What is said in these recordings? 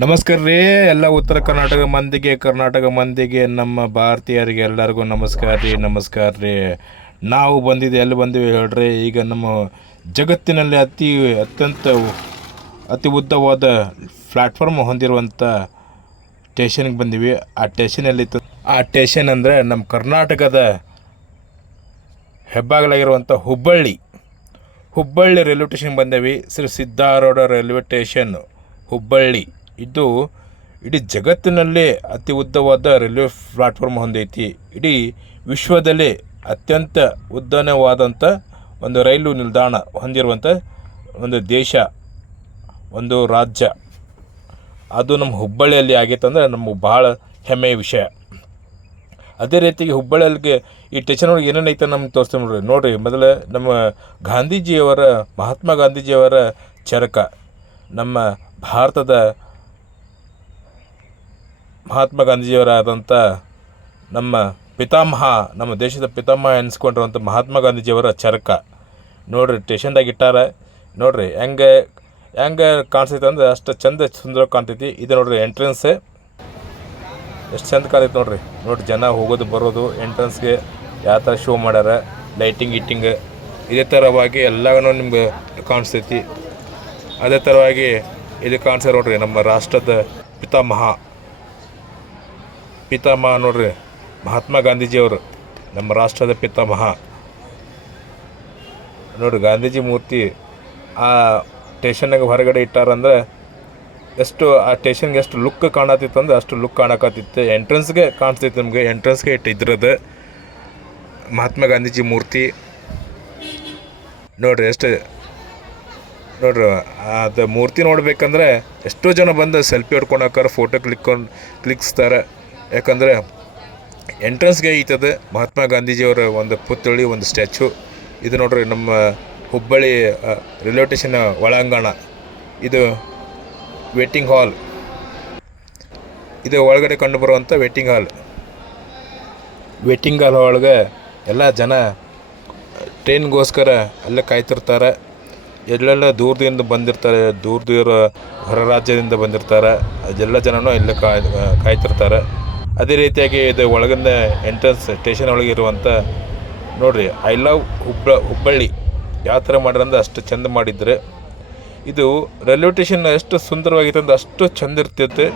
ನಮಸ್ಕಾರ ರೀ ಎಲ್ಲ ಉತ್ತರ ಕರ್ನಾಟಕ ಮಂದಿಗೆ ನಮ್ಮ ಭಾರತೀಯರಿಗೆ ಎಲ್ಲರಿಗೂ ನಮಸ್ಕಾರ ರೀ. ನಾವು ಬಂದಿದ್ದು ಎಲ್ಲಿ ಬಂದಿವಿ ಹೇಳ್ರಿ. ಈಗ ನಮ್ಮ ಜಗತ್ತಿನಲ್ಲಿ ಅತಿ ಉದ್ದವಾದ ಪ್ಲ್ಯಾಟ್ಫಾರ್ಮ್ ಹೊಂದಿರುವಂಥ ಸ್ಟೇಷನ್ಗೆ ಬಂದಿವಿ. ಆ ಸ್ಟೇಷನ್ ಅಂದರೆ ನಮ್ಮ ಕರ್ನಾಟಕದ ಹೆಬ್ಬಾಗಲಾಗಿರುವಂಥ ಹುಬ್ಬಳ್ಳಿ ರೈಲ್ವೆ ಸ್ಟೇಷನ್ ಬಂದೇವಿ. Shri Siddharoodha railway station Hubballi. ಇದು ಇಡೀ ಜಗತ್ತಿನಲ್ಲೇ ಅತಿ ಉದ್ದವಾದ ರೈಲ್ವೆ ಪ್ಲಾಟ್ಫಾರ್ಮ್ ಹೊಂದೈತಿ. ಇಡೀ ವಿಶ್ವದಲ್ಲೇ ಅತ್ಯಂತ ಉದ್ದವಾದಂಥ ಒಂದು ರೈಲು ನಿಲ್ದಾಣ ಹೊಂದಿರುವಂಥ ಒಂದು ದೇಶ, ಒಂದು ರಾಜ್ಯ, ಅದು ನಮ್ಮ ಹುಬ್ಬಳ್ಳಿಯಲ್ಲಿ ಆಗೈತಂದ್ರೆ ನಮಗೆ ಭಾಳ ಹೆಮ್ಮೆಯ ವಿಷಯ. ಅದೇ ರೀತಿಗೆ ಹುಬ್ಬಳ್ಳಿಗೆ ಈ ಸ್ಟೇಷನ್ ಒಳಗೆ ಏನೇನೈತೆ ನಮ್ಗೆ ತೋರಿಸ್ತೀವಿ ನೋಡ್ರಿ. ಮೊದಲು ನಮ್ಮ ಮಹಾತ್ಮ ಗಾಂಧೀಜಿಯವರ ಚರಕ, ನಮ್ಮ ಭಾರತದ ಮಹಾತ್ಮ ಗಾಂಧೀಜಿಯವರಾದಂಥ ನಮ್ಮ ದೇಶದ ಪಿತಾಮಹ ಎನಿಸ್ಕೊಂಡಿರುವಂಥ ಮಹಾತ್ಮ ಗಾಂಧೀಜಿಯವರ ಚರಕ ನೋಡ್ರಿ ಸ್ಟೇಷನ್ದಾಗ ಇಟ್ಟಾರ. ನೋಡ್ರಿ ಹೆಂಗೆ ಕಾಣಿಸ್ತೈತೆ ಅಂದ್ರೆ ಅಷ್ಟು ಚಂದ ಸುಂದರವಾಗಿ ಕಾಣ್ತೈತಿ. ಇದು ನೋಡ್ರಿ ಎಂಟ್ರೆನ್ಸ್ ಎಷ್ಟು ಚಂದ ಕಾಣ್ತೈತೆ ನೋಡ್ರಿ ಜನ ಹೋಗೋದು ಬರೋದು. ಎಂಟ್ರೆನ್ಸ್ಗೆ ಯಾವ ಥರ ಶೋ ಮಾಡ್ಯಾರ, ಲೈಟಿಂಗ್ ಇದೇ ಥರವಾಗಿ ಎಲ್ಲನೂ ನಿಮ್ಗೆ ಕಾಣಿಸ್ತೈತಿ. ಅದೇ ಥರವಾಗಿ ಇದು ಕಾಣಿಸ್ತಾರೆ ನೋಡ್ರಿ ನಮ್ಮ ರಾಷ್ಟ್ರದ ಪಿತಾಮಹ ನೋಡ್ರಿ ಮಹಾತ್ಮ ಗಾಂಧೀಜಿಯವರು, ನಮ್ಮ ರಾಷ್ಟ್ರದ ಪಿತಾಮಹ. ನೋಡ್ರಿ ಗಾಂಧೀಜಿ ಮೂರ್ತಿ ಆ ಸ್ಟೇಷನ್ನಾಗ ಹೊರಗಡೆ ಇಟ್ಟಾರಂದ್ರೆ ಆ ಸ್ಟೇಷನ್ಗೆ ಎಷ್ಟು ಲುಕ್ ಕಾಣತಿತ್ತು ಅಂದ್ರೆ ಅಷ್ಟು ಲುಕ್ ಕಾಣಕತ್ತಿತ್ತು. ಎಂಟ್ರೆನ್ಸ್ಗೆ ಕಾಣಿಸ್ತೈತೆ ನಮಗೆ. ಎಂಟ್ರೆನ್ಸ್ಗೆ ಇದ್ರದ್ದು ಮಹಾತ್ಮ ಗಾಂಧೀಜಿ ಮೂರ್ತಿ ನೋಡ್ರಿ. ನೋಡ್ರಿ ಅದು ಮೂರ್ತಿ ನೋಡ್ಬೇಕಂದ್ರೆ ಎಷ್ಟೋ ಜನ ಬಂದು ಸೆಲ್ಫಿ ಹೊಡ್ಕೊಂಡು ಫೋಟೋ ಕ್ಲಿಕ್ಸ್ತಾರೆ. ಯಾಕಂದರೆ ಎಂಟ್ರೆನ್ಸ್ಗೆ ಐತದ ಮಹಾತ್ಮ ಗಾಂಧೀಜಿಯವರ ಒಂದು ಪುತ್ಥಳಿ, ಒಂದು ಸ್ಟ್ಯಾಚು. ಇದು ನೋಡ್ರಿ ನಮ್ಮ ಹುಬ್ಬಳ್ಳಿ ರೈಲ್ವೆ ಸ್ಟೇಷನ್ ಒಳಾಂಗಣ. ಇದು ವೇಟಿಂಗ್ ಹಾಲ್, ಇದು ಒಳಗಡೆ ಕಂಡು ಬರುವಂಥ ವೇಟಿಂಗ್ ಹಾಲ್ ಒಳಗೆ ಎಲ್ಲ ಜನ ಟ್ರೈನ್ಗೋಸ್ಕರ ಅಲ್ಲೇ ಕಾಯ್ತಿರ್ತಾರೆ. ಎಲ್ಲೆಲ್ಲ ದೂರದಿಂದ ಬಂದಿರ್ತಾರೆ, ದೂರ ಹೊರ ರಾಜ್ಯದಿಂದ ಬಂದಿರ್ತಾರೆ. ಅದೆಲ್ಲ ಜನನೂ ಇಲ್ಲೇ ಕಾಯ್ತಿರ್ತಾರೆ. ಅದೇ ರೀತಿಯಾಗಿ ಇದು ಒಳಗಿಂದ ಎಂಟ್ರೆನ್ಸ್ ಸ್ಟೇಷನ್ ಒಳಗಿರುವಂಥ ನೋಡ್ರಿ ಐ ಲವ್ ಹುಬ್ಬಳ್ಳಿ ಯಾವ ಥರ ಮಾಡ್ರಂದ್ರೆ ಅಷ್ಟು ಚಂದ ಮಾಡಿದ್ರೆ. ಇದು ರೈಲ್ವೆ ಸ್ಟೇಷನ್ ಎಷ್ಟು ಸುಂದರವಾಗಿತ್ತು ಅಂದ್ರೆ ಅಷ್ಟು ಚಂದ ಇರ್ತೈತೆ,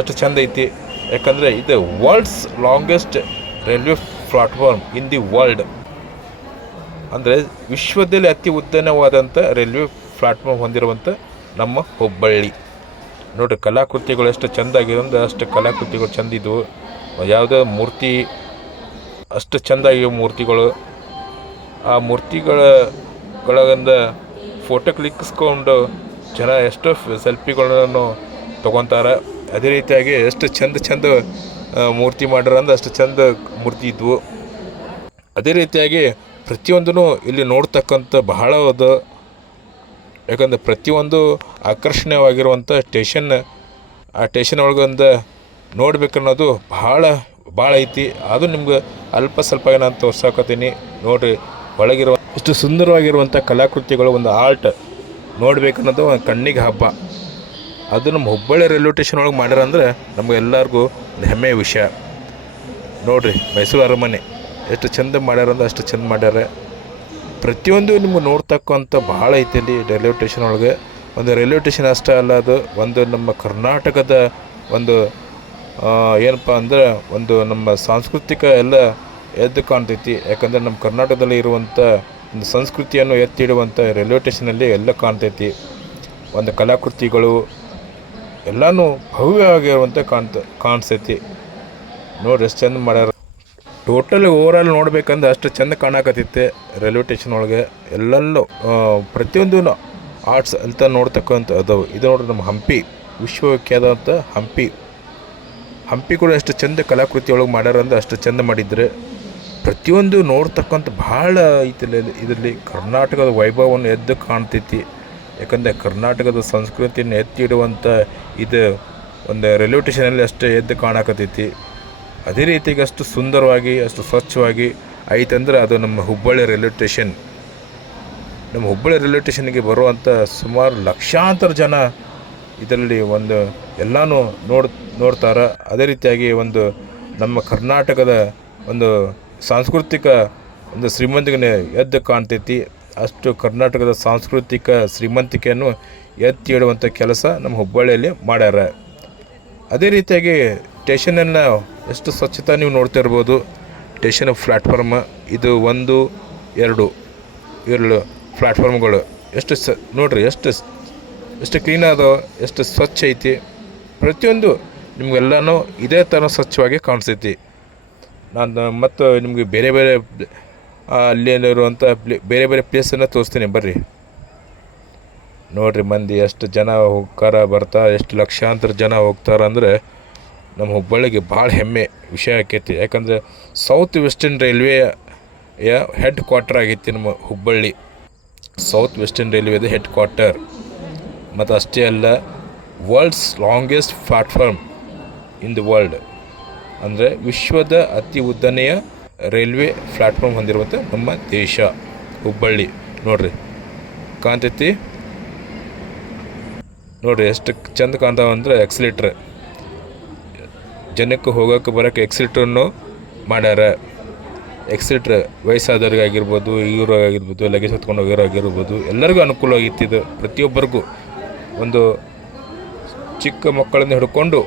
ಅಷ್ಟು ಚಂದ ಐತಿ. ಯಾಕಂದರೆ ಇದು world's longest railway platform in the world. ಅಂದರೆ ವಿಶ್ವದಲ್ಲಿ ಅತಿ ಉದ್ದವಾದಂಥ ರೈಲ್ವೆ ಪ್ಲಾಟ್ಫಾರ್ಮ್ ಹೊಂದಿರುವಂಥ ನಮ್ಮ ಹುಬ್ಬಳ್ಳಿ. ನೋಡಿರಿ ಕಲಾಕೃತಿಗಳು ಎಷ್ಟು ಚೆಂದ ಆಗಿದೆ ಅಂದ್ರೆ ಅಷ್ಟು ಕಲಾಕೃತಿಗಳು ಚೆಂದ ಇದ್ವು. ಯಾವುದೇ ಮೂರ್ತಿ ಅಷ್ಟು ಚೆಂದ ಆಗಿವೆ ಮೂರ್ತಿಗಳು. ಆ ಮೂರ್ತಿಗಳಿಂದ ಫೋಟೋ ಕ್ಲಿಕ್ಸ್ಕೊಂಡು ಜನ ಎಷ್ಟೋ ಸೆಲ್ಫಿಗಳನ್ನು ತೊಗೊತಾರೆ. ಅದೇ ರೀತಿಯಾಗಿ ಎಷ್ಟು ಚಂದ ಮೂರ್ತಿ ಮಾಡ್ಯಾರ ಅಂದ್ರೆ ಅಷ್ಟು ಚಂದ ಮೂರ್ತಿ ಇದ್ವು. ಅದೇ ರೀತಿಯಾಗಿ ಪ್ರತಿಯೊಂದೂ ಇಲ್ಲಿ ನೋಡ್ತಕ್ಕಂಥ ಬಹಳ ಅದು. ಯಾಕಂದರೆ ಪ್ರತಿಯೊಂದು ಆಕರ್ಷಣೀಯವಾಗಿರುವಂಥ ಸ್ಟೇಷನ್, ಆ ಸ್ಟೇಷನ್ ಒಳಗೊಂದು ನೋಡ್ಬೇಕನ್ನೋದು ಭಾಳ ಐತಿ. ಅದು ನಿಮ್ಗೆ ಸ್ವಲ್ಪ ನಾನು ತೋರ್ಸಾಕತ್ತೀನಿ ನೋಡಿರಿ. ಒಳಗಿರುವ ಇಷ್ಟು ಸುಂದರವಾಗಿರುವಂಥ ಕಲಾಕೃತಿಗಳು, ಒಂದು ಆರ್ಟ್ ನೋಡ್ಬೇಕನ್ನೋದು ಒಂದು ಕಣ್ಣಿಗೆ ಹಬ್ಬ. ಅದು ನಮ್ಮ ಹುಬ್ಬಳ್ಳಿ ರೈಲ್ವೆ ಸ್ಟೇಷನ್ ಒಳಗೆ ಮಾಡ್ಯಾರಂದ್ರೆ ನಮ್ಗೆ ಎಲ್ಲರಿಗೂ ಒಂದು ಹೆಮ್ಮೆಯ ವಿಷಯ. ನೋಡಿರಿ ಮೈಸೂರು ಅರಮನೆ ಎಷ್ಟು ಚಂದ ಮಾಡ್ಯಾರಂದ್ರೆ ಅಷ್ಟು ಚಂದ ಮಾಡ್ಯಾರ. ಪ್ರತಿಯೊಂದು ನಿಮ್ಗೆ ನೋಡ್ತಕ್ಕಂಥ ಭಾಳ ಐತಿ ಅಲ್ಲಿ ರೈಲ್ವೆ ಸ್ಟೇಷನ್ ಒಳಗೆ. ಒಂದು ರೈಲ್ವೆ ಸ್ಟೇಷನ್ ಅಷ್ಟೇ ಅಲ್ಲ, ಅದು ಒಂದು ನಮ್ಮ ಕರ್ನಾಟಕದ ಒಂದು ಏನಪ್ಪ ಅಂದ್ರೆ ಒಂದು ನಮ್ಮ ಸಾಂಸ್ಕೃತಿಕ ಎಲ್ಲ ಎದ್ದು ಕಾಣ್ತೈತಿ. ಯಾಕಂದರೆ ನಮ್ಮ ಕರ್ನಾಟಕದಲ್ಲಿ ಇರುವಂಥ ಒಂದು ಸಂಸ್ಕೃತಿಯನ್ನು ಎತ್ತಿಡುವಂಥ ರೈಲ್ವೆ ಸ್ಟೇಷನಲ್ಲಿ ಎಲ್ಲ ಕಾಣ್ತೈತಿ. ಒಂದು ಕಲಾಕೃತಿಗಳು ಎಲ್ಲನೂ ಭವ್ಯವಾಗಿರುವಂಥ ಕಾಣಿಸ್ತೈತಿ. ನೋಡ್ರಿ ಎಷ್ಟು ಚಂದ ಮಾಡ್ಯಾರ. ಟೋಟಲ್ ಓವರಾಲ್ ನೋಡ್ಬೇಕಂದ್ರೆ ಅಷ್ಟು ಚೆಂದ ಕಾಣಕತ್ತೈತೆ ರೈಲ್ವೆ ಸ್ಟೇಷನ್ ಒಳಗೆ. ಎಲ್ಲೆಲ್ಲೂ ಪ್ರತಿಯೊಂದು ಆರ್ಟ್ಸ್ ಅಂತ ನೋಡ್ತಕ್ಕಂಥ ಅದಾವೆ. ಇದು ನೋಡ್ರಿ ನಮ್ಮ ಹಂಪಿ, ವಿಶ್ವವಿಖ್ಯಾತ ಹಂಪಿ ಕೂಡ ಎಷ್ಟು ಚೆಂದ ಕಲಾಕೃತಿ ಒಳಗೆ ಮಾಡ್ಯಾರಂದ್ರೆ ಅಷ್ಟು ಚೆಂದ ಮಾಡಿದ್ರೆ. ಪ್ರತಿಯೊಂದು ನೋಡ್ತಕ್ಕಂಥ ಭಾಳ ಐತಿ ಇದರಲ್ಲಿ. ಕರ್ನಾಟಕದ ವೈಭವವನ್ನು ಎದ್ದು ಕಾಣ್ತೈತಿ. ಯಾಕಂದರೆ ಕರ್ನಾಟಕದ ಸಂಸ್ಕೃತಿಯನ್ನು ಎತ್ತಿಡುವಂಥ ಇದು ಒಂದು ರೈಲ್ವೆ ಸ್ಟೇಷನಲ್ಲಿ ಅಷ್ಟು ಎದ್ದು ಕಾಣಕತ್ತೈತಿ. ಅದೇ ರೀತಿಗೆ ಅಷ್ಟು ಸುಂದರವಾಗಿ ಅಷ್ಟು ಸ್ವಚ್ಛವಾಗಿ ಐತಂದ್ರೆ ಅದು ನಮ್ಮ ಹುಬ್ಬಳ್ಳಿ ರೈಲ್ವೆ ಸ್ಟೇಷನ್. ನಮ್ಮ ಹುಬ್ಬಳ್ಳಿ ರೈಲ್ವೆ ಸ್ಟೇಷನ್ಗೆ ಬರುವಂಥ ಸುಮಾರು ಲಕ್ಷಾಂತರ ಜನ ಇದರಲ್ಲಿ ಒಂದು ಎಲ್ಲನೂ ನೋಡ್ತಾರೆ. ಅದೇ ರೀತಿಯಾಗಿ ಒಂದು ನಮ್ಮ ಕರ್ನಾಟಕದ ಒಂದು ಸಾಂಸ್ಕೃತಿಕ ಒಂದು ಶ್ರೀಮಂತಿಕೆ ಎದ್ದು ಕಾಣ್ತೈತಿ. ಅಷ್ಟು ಕರ್ನಾಟಕದ ಸಾಂಸ್ಕೃತಿಕ ಶ್ರೀಮಂತಿಕೆಯನ್ನು ಎತ್ತಿ ಇಡುವಂಥ ಕೆಲಸ ನಮ್ಮ ಹುಬ್ಬಳ್ಳಿಯಲ್ಲಿ ಮಾಡ್ಯಾರ. ಅದೇ ರೀತಿಯಾಗಿ ಸ್ಟೇಷನನ್ನು ಎಷ್ಟು ಸ್ವಚ್ಛತೆ ನೀವು ನೋಡ್ತಿರ್ಬೋದು. ಸ್ಟೇಷನ್ ಪ್ಲ್ಯಾಟ್ಫಾರ್ಮ್ ಇದು 1, 2 ಪ್ಲ್ಯಾಟ್ಫಾರ್ಮ್ಗಳು ಎಷ್ಟು ನೋಡ್ರಿ, ಎಷ್ಟು ಕ್ಲೀನ್ ಅದೋ, ಎಷ್ಟು ಸ್ವಚ್ಛ ಐತಿ. ಪ್ರತಿಯೊಂದು ನಿಮಗೆಲ್ಲನೂ ಇದೇ ಥರ ಸ್ವಚ್ಛವಾಗಿ ಕಾಣಿಸ್ತೈತಿ. ನಾನು ಮತ್ತು ನಿಮಗೆ ಬೇರೆ ಅಲ್ಲಿರುವಂಥ ಬೇರೆ ಪ್ಲೇಸನ್ನು ತೋರಿಸ್ತೀನಿ ಬರ್ರಿ. ನೋಡಿರಿ ಮಂದಿ ಎಷ್ಟು ಜನ ಬರ್ತಾರೆ, ಎಷ್ಟು ಲಕ್ಷಾಂತರ ಜನ ಹೋಗ್ತಾರೆ ಅಂದರೆ ನಮ್ಮ ಹುಬ್ಬಳ್ಳಿಗೆ ಭಾಳ ಹೆಮ್ಮೆ ವಿಷಯ ಆಕೈತಿ. ಯಾಕಂದರೆ ಸೌತ್ ವೆಸ್ಟರ್ನ್ ರೈಲ್ವೆಯ ಹೆಡ್ ಕ್ವಾರ್ಟರ್ ಆಗೈತಿ ನಮ್ಮ ಹುಬ್ಬಳ್ಳಿ. ಸೌತ್ ವೆಸ್ಟರ್ನ್ ರೈಲ್ವೇದ ಹೆಡ್ ಕ್ವಾರ್ಟರ್. ಮತ್ತು ಅಷ್ಟೇ ಅಲ್ಲ, world's longest platform in the world, ಅಂದರೆ ವಿಶ್ವದ ಅತಿ ಉದ್ದನೆಯ ರೈಲ್ವೆ ಪ್ಲ್ಯಾಟ್ಫಾರ್ಮ್ ಹೊಂದಿರುವಂಥ ನಮ್ಮ ದೇಶ ಹುಬ್ಬಳ್ಳಿ. ನೋಡಿರಿ ಕಾಣ್ತೈತಿ, ನೋಡಿರಿ ಎಷ್ಟು ಚಂದ ಕಾಣ್ತಾವಂದ್ರೆ ಎಕ್ಸಿಲೇಟ್ರ್. ಜನಕ್ಕೆ ಹೋಗೋಕ್ಕೆ ಬರೋಕ್ಕೆ ಎಕ್ಸಿಲೇಟ್ರನ್ನು ಮಾಡ್ಯಾರ. ಎಕ್ಸಿಲೇಟ್ರ್ ವಯಸ್ಸಾದವ್ರಿಗಾಗಿರ್ಬೋದು, ಇವ್ರಿಗಾಗಿರ್ಬೋದು, ಲಗೇಜ್ ಹೊತ್ಕೊಂಡು ಹೋಗೋರಾಗಿರ್ಬೋದು, ಎಲ್ಲರಿಗೂ ಅನುಕೂಲ ಆಗೈತಿ. ಇದು ಪ್ರತಿಯೊಬ್ಬರಿಗೂ, ಒಂದು ಚಿಕ್ಕ ಮಕ್ಕಳನ್ನ ಹಿಡ್ಕೊಂಡು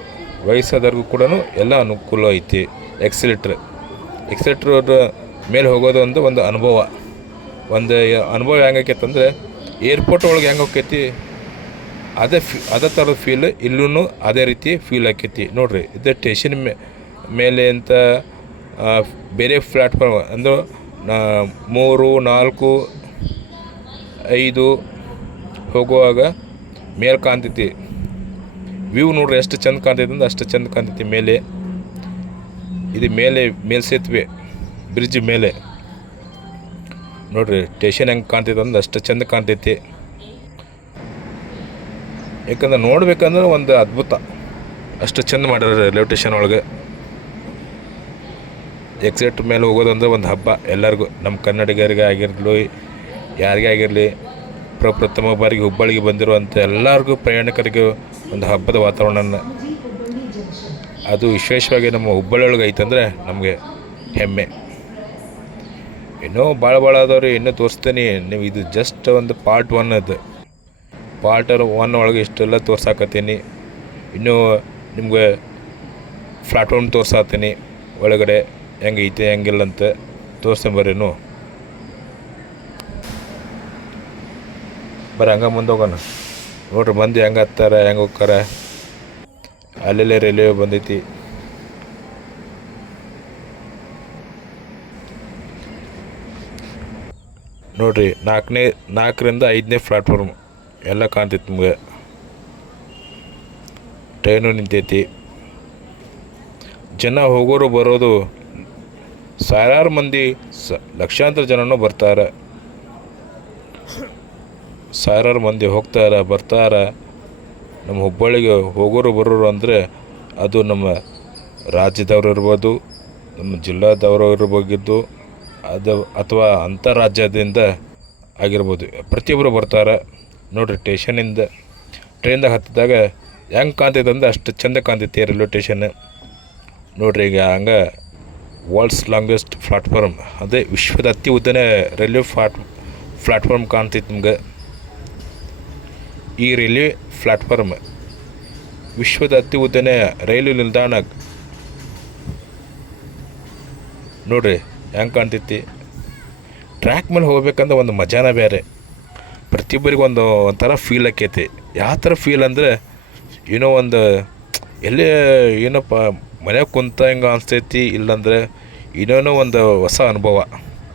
ವಯಸ್ಸಾದವ್ರಿಗೂ ಕೂಡ ಎಲ್ಲ ಅನುಕೂಲ ಐತಿ. ಎಕ್ಸಿಲೇಟ್ರ್ ಮೇಲೆ ಹೋಗೋದು ಒಂದು ಅನುಭವ. ಅನುಭವ ಹೆಂಗಾಕೈತಂದರೆ ಏರ್ಪೋರ್ಟ್ ಒಳಗೆ ಹೆಂಗೆ ಹೋಗ್ತೈತಿ ಅದೇ ಥರದ ಫೀಲ್ ಇಲ್ಲೂ ಅದೇ ರೀತಿ ಫೀಲ್ ಆಕೈತಿ. ನೋಡಿರಿ, ಇದು ಸ್ಟೇಷನ್ ಮೇಲೆ ಅಂತ ಬೇರೆ ಪ್ಲ್ಯಾಟ್ಫಾರ್ಮ್ ಅಂದ್ರೆ 3, 4, 5 ಹೋಗುವಾಗ ಮೇಲೆ ಕಾಣ್ತೈತಿ. ವ್ಯೂ ನೋಡ್ರಿ ಎಷ್ಟು ಚಂದ ಕಾಣ್ತೈತೆ ಅಂದ್ರೆ ಅಷ್ಟು ಚಂದ ಕಾಣ್ತೈತಿ ಮೇಲೆ. ಇದು ಮೇಲ್ಸೇತುವೆ ಬ್ರಿಡ್ಜ್ ಮೇಲೆ ನೋಡಿರಿ ಸ್ಟೇಷನ್ ಹೆಂಗೆ ಕಾಣ್ತೈತೆ ಅಂದ್ರೆ ಅಷ್ಟು ಚಂದ ಕಾಣ್ತೈತಿ. ಯಾಕಂದ್ರೆ ನೋಡ್ಬೇಕಂದ್ರೆ ಒಂದು ಅದ್ಭುತ, ಅಷ್ಟು ಚಂದ ಮಾಡ್ಯಾರ ರೈಲ್ವೆ ಸ್ಟೇಷನ್ ಒಳಗೆ. ಎಕ್ಸಿಟ್ ಮೇಲೆ ಹೋಗೋದಂದ್ರೆ ಒಂದು ಹಬ್ಬ ಎಲ್ಲರಿಗೂ, ನಮ್ಮ ಕನ್ನಡಿಗರಿಗೆ ಆಗಿರಲಿ, ಯಾರಿಗೇ ಆಗಿರಲಿ, ಪ್ರಥಮ ಬಾರಿಗೆ ಹುಬ್ಬಳ್ಳಿಗೆ ಬಂದಿರುವಂಥ ಎಲ್ಲರಿಗೂ ಪ್ರಯಾಣಿಕರಿಗೆ ಒಂದು ಹಬ್ಬದ ವಾತಾವರಣ. ಅದು ವಿಶೇಷವಾಗಿ ನಮ್ಮ ಹುಬ್ಬಳ್ಳಿಯೊಳಗೆ ಐತಂದರೆ ನಮಗೆ ಹೆಮ್ಮೆ. ಇನ್ನೂ ಭಾಳ ಅದಾವ್ರಿ, ಇನ್ನೂ ತೋರಿಸ್ತೀನಿ. ನೀವು ಇದು ಜಸ್ಟ್ ಒಂದು ಪಾರ್ಟ್ 1 ಅದು. ಪಾರ್ಟ್ 1 ಒಳಗೆ ಇಷ್ಟೆಲ್ಲ ತೋರ್ಸಾಕತ್ತೀನಿ. ಇನ್ನೂ ನಿಮ್ಗೆ ಪ್ಲ್ಯಾಟ್ಫಾರ್ಮ್ ತೋರ್ಸಾತೀನಿ, ಒಳಗಡೆ ಹೆಂಗೈತೆ ಹೆಂಗಿಲ್ಲ ಅಂತ ತೋರಿಸ್ಕೊಂಬರ್ರಿನು. ಹಂಗೆ ಮುಂದೆ ಹೋಗೋಣ. ನೋಡ್ರಿ ಮಂದಿ ಹೆಂಗೆ ಹತ್ತಾರೆ, ಹೆಂಗೆ ಹೋಗ್ತಾರೆ. ಅಲ್ಲೆಲ್ಲೇ ರೈಲ್ವೆ ಬಂದೈತಿ. ನೋಡಿರಿ 4ರಿಂದ 5ನೇ ಪ್ಲ್ಯಾಟ್ಫಾರ್ಮ್ ಎಲ್ಲ ಕಾಣ್ತೈತಿ ನಿಮ್ಗೆ. ಟ್ರೈನು ನಿಂತೈತಿ. ಜನ ಹೋಗೋರು ಬರೋದು ಸಾವಿರಾರು ಮಂದಿ, ಲಕ್ಷಾಂತರ ಜನನೂ ಬರ್ತಾರೆ. ಸಾವಿರಾರು ಮಂದಿ ಬರ್ತಾರೆ. ನಮ್ಮ ಹುಬ್ಬಳ್ಳಿಗೆ ಹೋಗೋರು ಬರೋರು ಅಂದರೆ ಅದು ನಮ್ಮ ರಾಜ್ಯದವರು ಇರ್ಬೋದು, ನಮ್ಮ ಜಿಲ್ಲಾದವರು ಇರ್ಬೋದಿದ್ದು, ಅಥವಾ ಅಂತಾರಾಜ್ಯದಿಂದ ಆಗಿರ್ಬೋದು, ಪ್ರತಿಯೊಬ್ಬರು ಬರ್ತಾರೆ. ನೋಡಿರಿ ಟ್ರೈನ್ದಾಗ ಹತ್ತಿದಾಗ ಹೆಂಗೆ ಕಾಣ್ತೈತೆ ಅಂದ್ರೆ ಅಷ್ಟು ಚೆಂದ ಕಾಣ್ತೈತಿ ರೈಲ್ವೆ ಸ್ಟೇಷನ್. ನೋಡಿರಿ ಈಗ ಹಂಗೆ ವರ್ಲ್ಡ್ಸ್ ಲಾಂಗೆಸ್ಟ್ ಪ್ಲ್ಯಾಟ್ಫಾರ್ಮ್, ಅದೇ ವಿಶ್ವದ ಅತಿ ಉದ್ದನೇ ರೈಲ್ವೆ ಪ್ಲ್ಯಾಟ್ಫಾರ್ಮ್ ಕಾಣ್ತೈತಿ ನಿಮ್ಗೆ. ಈ ರೈಲ್ವೆ ಪ್ಲ್ಯಾಟ್ಫಾರ್ಮ್ ವಿಶ್ವದ ಅತಿ ಉದ್ದನೇ ರೈಲು ನಿಲ್ದಾಣ. ನೋಡಿರಿ ಹೆಂಗೆ ಕಾಣ್ತೈತಿ. ಟ್ರ್ಯಾಕ್ ಮೇಲೆ ಹೋಗ್ಬೇಕಂದ್ರೆ ಒಂದು ಮಜಾನ ಬೇರೆ. ಪ್ರತಿಯೊಬ್ಬರಿಗೂ ಒಂಥರ ಫೀಲ್ ಆಕೈತಿ. ಯಾವ ಥರ ಫೀಲ್ ಅಂದರೆ ಏನೋ ಒಂದು ಏನಪ್ಪ ಮನೆಯಾಗ ಕುಂತ ಹಿಂಗೆ ಅನಿಸ್ತೈತಿ, ಇಲ್ಲಾಂದರೆ ಇನ್ನೇನೋ ಒಂದು ಹೊಸ ಅನುಭವ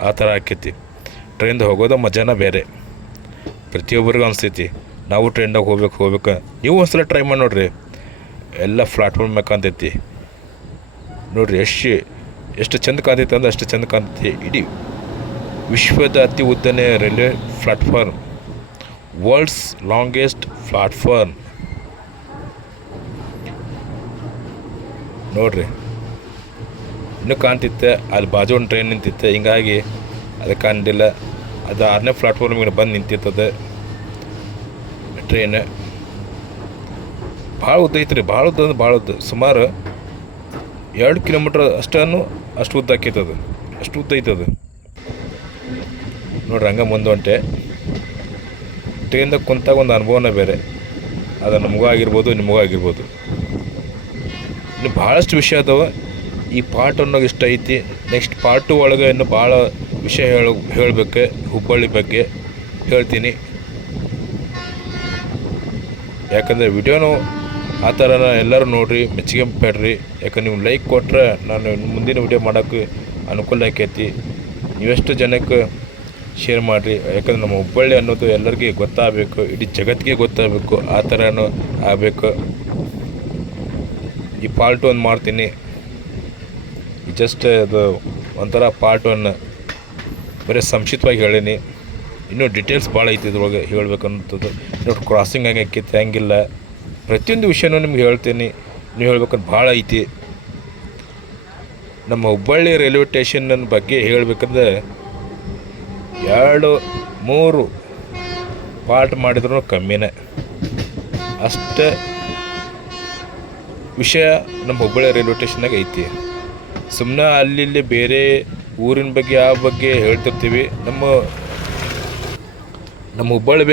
ಆ ಥರ ಆಕೈತಿ. ಟ್ರೈನ್ದಾಗ ಹೋಗೋದು ಮಜಾನ ಬೇರೆ. ಪ್ರತಿಯೊಬ್ಬರಿಗೂ ಅನಿಸ್ತೈತಿ ನಾವು ಟ್ರೈನ್ದಾಗ ಹೋಗ್ಬೇಕು. ನೀವು ಒಂದ್ಸಲ ಟ್ರೈ ಮಾಡಿ ನೋಡಿರಿ, ಎಲ್ಲ ಪ್ಲ್ಯಾಟ್ಫಾರ್ಮ್ ಮ್ಯಾಗ ಕಾಣ್ತೈತಿ. ನೋಡಿರಿ ಎಷ್ಟು ಚಂದ ಕಾಣ್ತೈತೆ ಅಂದ್ರೆ ಅಷ್ಟು ಚಂದ ಕಾಣ್ತೈತಿ. ಇಡೀ ವಿಶ್ವದ ಅತಿ ಉದ್ದನೇ railway platform, world's longest platform. ನೋಡಿರಿ ಇನ್ನೂ ಕಾಣ್ತಿತ್ತೆ. ಅಲ್ಲಿ ಬಾಜು ಒಂದು ಟ್ರೈನ್ ನಿಂತಿತ್ತೆ, ಹಿಂಗಾಗಿ ಅದು ಕಾಣಿಲ್ಲ. ಅದು 6ನೇ ಪ್ಲ್ಯಾಟ್ಫಾರ್ಮಿಗೆ ಬಂದು ನಿಂತಿರ್ತದೆ ಟ್ರೈನ್. ಭಾಳ ಉದ್ದ ಐತ್ರಿ, ಭಾಳ ಉದ್ದ ಅಂದ್ರೆ ಭಾಳ ಉದ್ದ, ಸುಮಾರು 2 ಕಿಲೋಮೀಟ್ರ್ ಅಷ್ಟು ಉದ್ದ ಆಕೈತದು, ಅಷ್ಟು ಉದ್ದ ಐತದು ನೋಡ್ರಿ. ಹಂಗೆ ಮುಂದೆ ಹೊಂಟೆ. ಟ್ರೈನ್ದಾಗ ಕುಂತಾಗ ಒಂದು ಅನುಭವನೇ ಬೇರೆ, ಅದು ನಮಗೂ ಆಗಿರ್ಬೋದು, ನಿಮಗೂ ಆಗಿರ್ಬೋದು. ಇನ್ನು ಭಾಳಷ್ಟು ವಿಷಯ ಅದಾವೆ. ಈ ಪಾರ್ಟ್ ಅನ್ನೋದು ಇಷ್ಟ ಐತಿ. ನೆಕ್ಸ್ಟ್ ಪಾರ್ಟ್ 2 ಒಳಗೆ ಇನ್ನು ಭಾಳ ವಿಷಯ ಹೇಳಬೇಕು. ಹುಬ್ಬಳ್ಳಿ ಬಗ್ಗೆ ಹೇಳ್ತೀನಿ, ಯಾಕಂದರೆ ವಿಡಿಯೋನು ಆ ಥರನ ಎಲ್ಲರೂ ನೋಡಿರಿ, ಮೆಚ್ಚುಗೆ ಬೇಡ್ರಿ. ಯಾಕಂದ್ರೆ ನೀವು ಲೈಕ್ ಕೊಟ್ಟರೆ ನಾನು ಮುಂದಿನ ವಿಡಿಯೋ ಮಾಡೋಕ್ಕೆ ಅನುಕೂಲ ಆಕೈತಿ. ನೀವೆಷ್ಟು ಜನಕ್ಕೆ ಶೇರ್ ಮಾಡಿರಿ, ಯಾಕಂದ್ರೆ ನಮ್ಮ ಹುಬ್ಬಳ್ಳಿ ಅನ್ನೋದು ಎಲ್ಲರಿಗೂ ಗೊತ್ತಾಗಬೇಕು, ಇಡೀ ಜಗತ್ತಿಗೆ ಗೊತ್ತಾಗಬೇಕು, ಆ ಥರನೂ ಆಗಬೇಕು. ಈ ಪಾರ್ಟ್ 1 ಮಾಡ್ತೀನಿ, ಜಸ್ಟ್ ಅದು ಒಂಥರ ಪಾರ್ಟ್ 1 ಬರೀ ಸಂಕ್ಷಿಪ್ತವಾಗಿ ಹೇಳೀನಿ. ಇನ್ನೂ ಡೀಟೇಲ್ಸ್ ಭಾಳ ಐತಿ ಇದ್ರೊಳಗೆ ಹೇಳ್ಬೇಕಂತದ್ದು. ನೋಡಿ ಕ್ರಾಸಿಂಗ್ ಹೆಂಗೆ ಆಕೈತಿ, ಹೆಂಗಿಲ್ಲ, ಪ್ರತಿಯೊಂದು ವಿಷಯನೂ ನಿಮ್ಗೆ ಹೇಳ್ತೀನಿ. ನೀವು ಹೇಳ್ಬೇಕಂತ ಭಾಳ ಐತಿ. ನಮ್ಮ ಹುಬ್ಬಳ್ಳಿ ರೈಲ್ವೆ ಸ್ಟೇಷನ್ನ ಬಗ್ಗೆ ಹೇಳ್ಬೇಕಂದ್ರೆ 2-3 ಪಾರ್ಟ್ ಮಾಡಿದ್ರೂ ಕಮ್ಮಿನೇ. ಅಷ್ಟು ವಿಷಯ ನಮ್ಮ ಹುಬ್ಬಳ್ಳಿ ರೈಲ್ವೆ ಸ್ಟೇಷನ್ನಾಗ ಐತಿ. ಸುಮ್ಮನೆ ಅಲ್ಲಿ ಬೇರೆ ಊರಿನ ಬಗ್ಗೆ ಆ ಬಗ್ಗೆ ಹೇಳ್ತಿರ್ತೀವಿ. ನಮ್ಮ ಹುಬ್ಬಳ್ಳಿ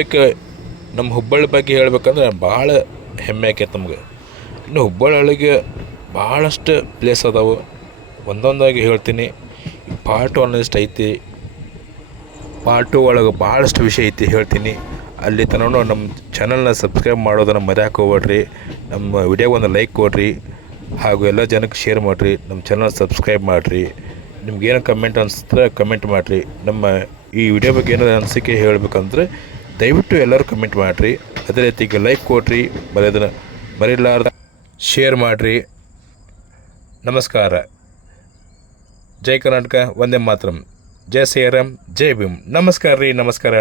ಬಗ್ಗೆ ಹೇಳ್ಬೇಕಂದ್ರೆ ಭಾಳ ಹೆಮ್ಮೆ ಆಕೈತೆ ನಮ್ಗೆ. ಇನ್ನು ಹುಬ್ಬಳ್ಳಿಗೆ ಭಾಳಷ್ಟು ಪ್ಲೇಸ್ ಅದಾವೆ, ಒಂದೊಂದಾಗಿ ಹೇಳ್ತೀನಿ. ಪಾರ್ಟ್ 1 ಇಷ್ಟು ಐತಿ, ಪಾರ್ಟ್ 2 ಒಳಗೆ ಭಾಳಷ್ಟು ವಿಷಯ ಐತಿ ಹೇಳ್ತೀನಿ. ಅಲ್ಲಿ ತನಕ ನಮ್ಮ ಚಾನಲ್ನ ಸಬ್ಸ್ಕ್ರೈಬ್ ಮಾಡೋದನ್ನು ಮರ್ಯಾಕೆ ಹೋಗ್ಬೇಡ್ರಿ. ನಮ್ಮ ವಿಡಿಯೋಗೆ ಒಂದು ಲೈಕ್ ಕೊಡಿರಿ, ಹಾಗೂ ಎಲ್ಲ ಜನಕ್ಕೆ ಶೇರ್ ಮಾಡಿರಿ. ನಮ್ಮ ಚಾನಲ್ ಸಬ್ಸ್ಕ್ರೈಬ್ ಮಾಡಿರಿ. ನಿಮ್ಗೇನು ಕಮೆಂಟ್ ಅನಿಸಿದ್ರೆ ಕಮೆಂಟ್ ಮಾಡಿರಿ. ನಮ್ಮ ಈ ವಿಡಿಯೋ ಬಗ್ಗೆ ಏನಾದ್ರು ಅನಿಸಿಕೆ ಹೇಳಬೇಕಂದ್ರೆ ದಯವಿಟ್ಟು ಎಲ್ಲರೂ ಕಮೆಂಟ್ ಮಾಡಿರಿ. ಅದೇ ರೀತಿಗೆ ಲೈಕ್ ಕೊಡಿರಿ, ಮರಿಲಾರ್ದ ಶೇರ್ ಮಾಡಿರಿ. ನಮಸ್ಕಾರ. ಜೈ ಕರ್ನಾಟಕ, ವಂದೇ ಮಾತರಂ, ಜೈ ಶ್ರೀರಾಮ್, ಜೈ ಭೀಮ್. ನಮಸ್ಕಾರ ರೀ, ನಮಸ್ಕಾರ.